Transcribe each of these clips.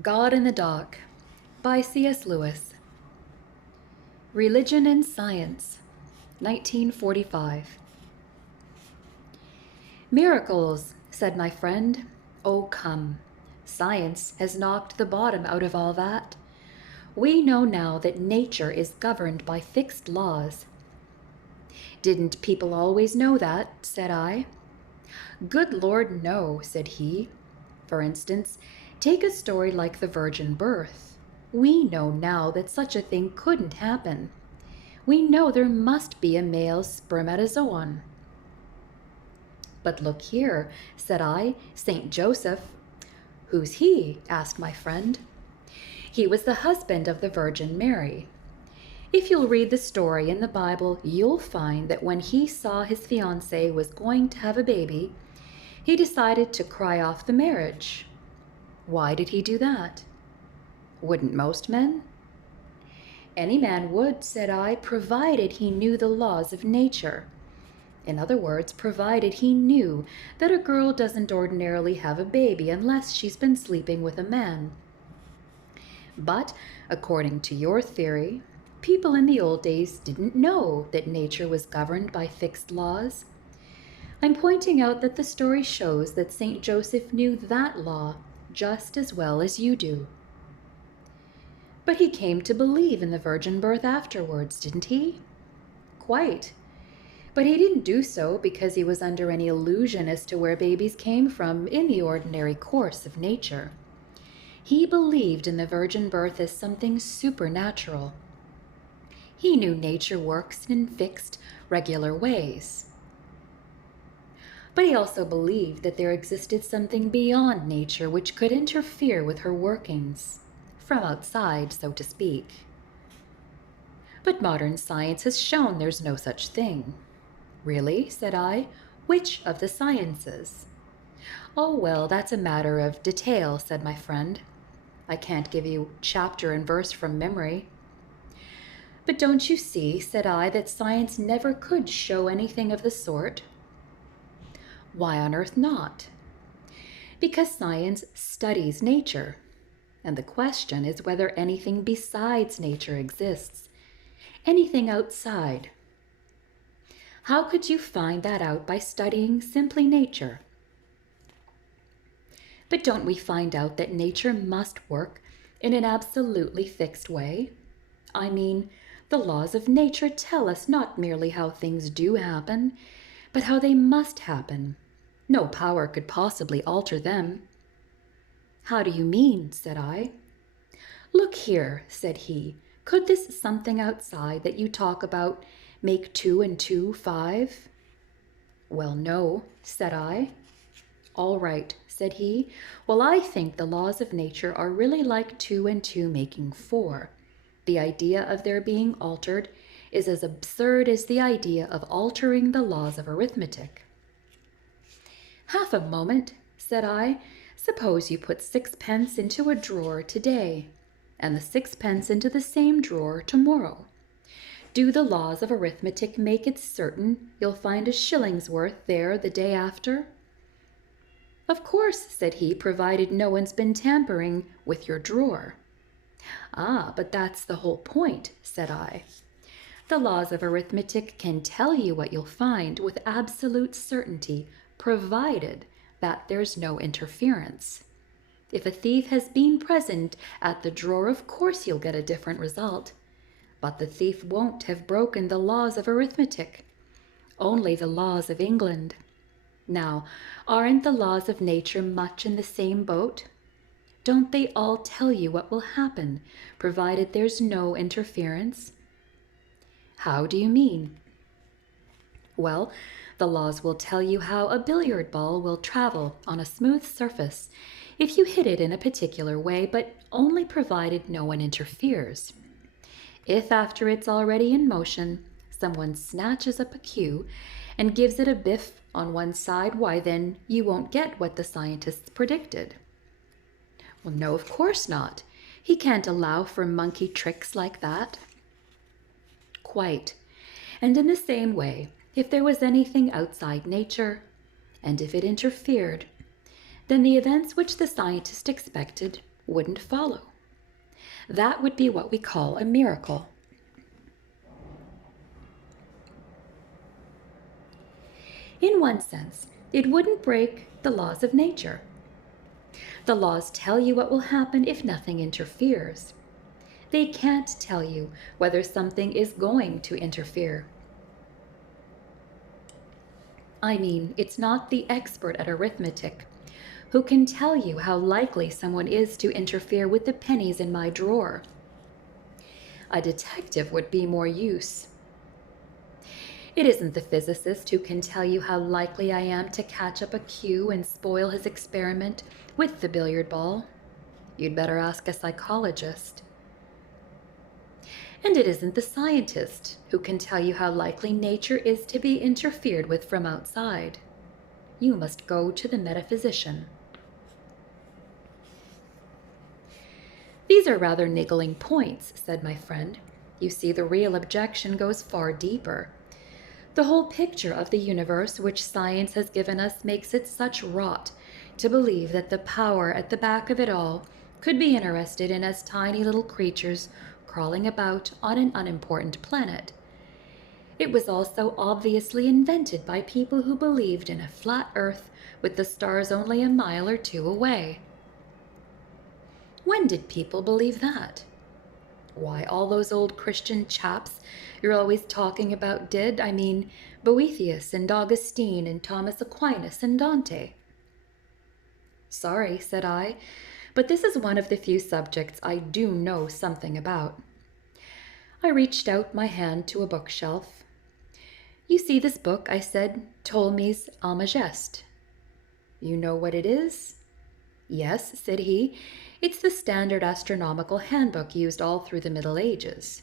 God in the Dock by C.S. Lewis. Religion and Science, 1945. Miracles, said my friend. Oh, come. Science has knocked the bottom out of all that. We know now that nature is governed by fixed laws. Didn't people always know that? Said I. Good Lord, no, said he. For instance, take a story like the virgin birth. We know now that such a thing couldn't happen. We know there must be a male spermatozoon. But look here, said I, St. Joseph. Who's he? Asked my friend. He was the husband of the Virgin Mary. If you'll read the story in the Bible, you'll find that when he saw his fiancée was going to have a baby, he decided to cry off the marriage. Why did he do that? Wouldn't most men? Any man would, said I, provided he knew the laws of nature. In other words, provided he knew that a girl doesn't ordinarily have a baby unless she's been sleeping with a man. But, according to your theory, people in the old days didn't know that nature was governed by fixed laws. I'm pointing out that the story shows that St. Joseph knew that law just as well as you do. But he came to believe in the virgin birth afterwards, didn't he? Quite. But he didn't do so because he was under any illusion as to where babies came from in the ordinary course of nature. He believed in the virgin birth as something supernatural. He knew nature works in fixed, regular ways. But he also believed that there existed something beyond nature which could interfere with her workings, from outside, so to speak. But modern science has shown there's no such thing. Really? Said I. Which of the sciences? Oh, well, that's a matter of detail, said my friend. I can't give you chapter and verse from memory. But don't you see, said I, that science never could show anything of the sort? Why on earth not? Because science studies nature, and the question is whether anything besides nature exists, anything outside. How could you find that out by studying simply nature? But don't we find out that nature must work in an absolutely fixed way? I mean, the laws of nature tell us not merely how things do happen, but how they must happen. No power could possibly alter them. How do you mean? Said I. Look here, said he. Could this something outside that you talk about make 2 and 2 5? Well, no, said I. All right, said he. Well, I think the laws of nature are really like 2 and 2 making 4. The idea of their being altered is as absurd as the idea of altering the laws of arithmetic. Half a moment, said I. Suppose you put 6 pence into a drawer today, and the 6 pence into the same drawer tomorrow. Do the laws of arithmetic make it certain you'll find a shilling's worth there the day after? Of course, said he, provided no one's been tampering with your drawer. Ah, but that's the whole point, said I. The laws of arithmetic can tell you what you'll find with absolute certainty, provided that there's no interference. If a thief has been present at the drawer, of course you'll get a different result. But the thief won't have broken the laws of arithmetic, only the laws of England. Now, aren't the laws of nature much in the same boat? Don't they all tell you what will happen, provided there's no interference? How do you mean? Well, the laws will tell you how a billiard ball will travel on a smooth surface if you hit it in a particular way, but only provided no one interferes. If after it's already in motion, someone snatches up a cue and gives it a biff on one side, why then you won't get what the scientists predicted. Well, no, of course not. He can't allow for monkey tricks like that. Quite. And in the same way, if there was anything outside nature, and if it interfered, then the events which the scientist expected wouldn't follow. That would be what we call a miracle. In one sense, it wouldn't break the laws of nature. The laws tell you what will happen if nothing interferes. They can't tell you whether something is going to interfere. I mean, it's not the expert at arithmetic who can tell you how likely someone is to interfere with the pennies in my drawer. A detective would be more use. It isn't the physicist who can tell you how likely I am to catch up a cue and spoil his experiment with the billiard ball. You'd better ask a psychologist. And it isn't the scientist who can tell you how likely nature is to be interfered with from outside. You must go to the metaphysician. These are rather niggling points, said my friend. You see, the real objection goes far deeper. The whole picture of the universe which science has given us makes it such rot to believe that the power at the back of it all could be interested in us tiny little creatures crawling about on an unimportant planet. It was also obviously invented by people who believed in a flat Earth with the stars only a mile or two away. When did people believe that? Why, all those old Christian chaps you're always talking about did. I mean, Boethius and Augustine and Thomas Aquinas and Dante. Sorry, said I, but this is one of the few subjects I do know something about. I reached out my hand to a bookshelf. You see this book, I said, Ptolemy's Almagest. You know what it is? Yes, said he. It's the standard astronomical handbook used all through the Middle Ages.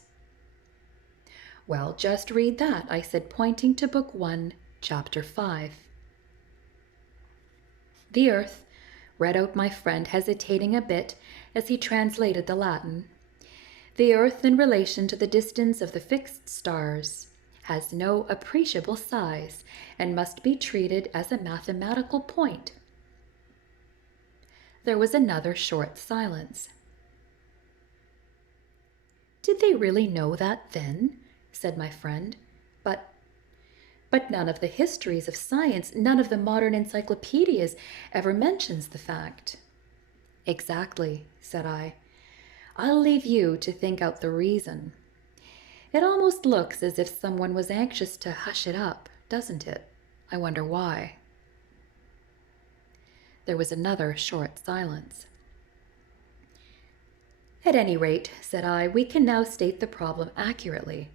Well, just read that, I said, pointing to Book 1, Chapter 5. The Earth, read out my friend, hesitating a bit as he translated the Latin. The Earth, in relation to the distance of the fixed stars, has no appreciable size and must be treated as a mathematical point. There was another short silence. Did they really know that then? Said my friend. But none of the histories of science, none of the modern encyclopedias ever mentions the fact. Exactly, said I. I'll leave you to think out the reason. It almost looks as if someone was anxious to hush it up, doesn't it? I wonder why. There was another short silence. At any rate, said I, we can now state the problem accurately.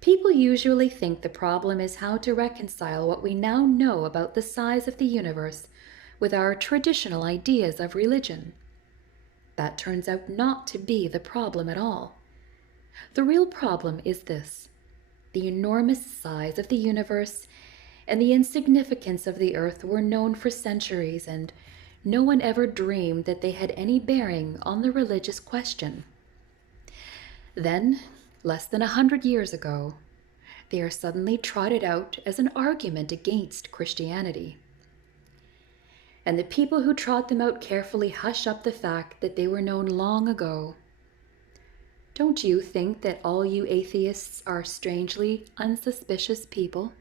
People usually think the problem is how to reconcile what we now know about the size of the universe with our traditional ideas of religion. That turns out not to be the problem at all. The real problem is this: the enormous size of the universe and the insignificance of the earth were known for centuries, and no one ever dreamed that they had any bearing on the religious question. Then, less than 100 years ago, they are suddenly trotted out as an argument against Christianity. And the people who trot them out carefully hush up the fact that they were known long ago. Don't you think that all you atheists are strangely unsuspicious people?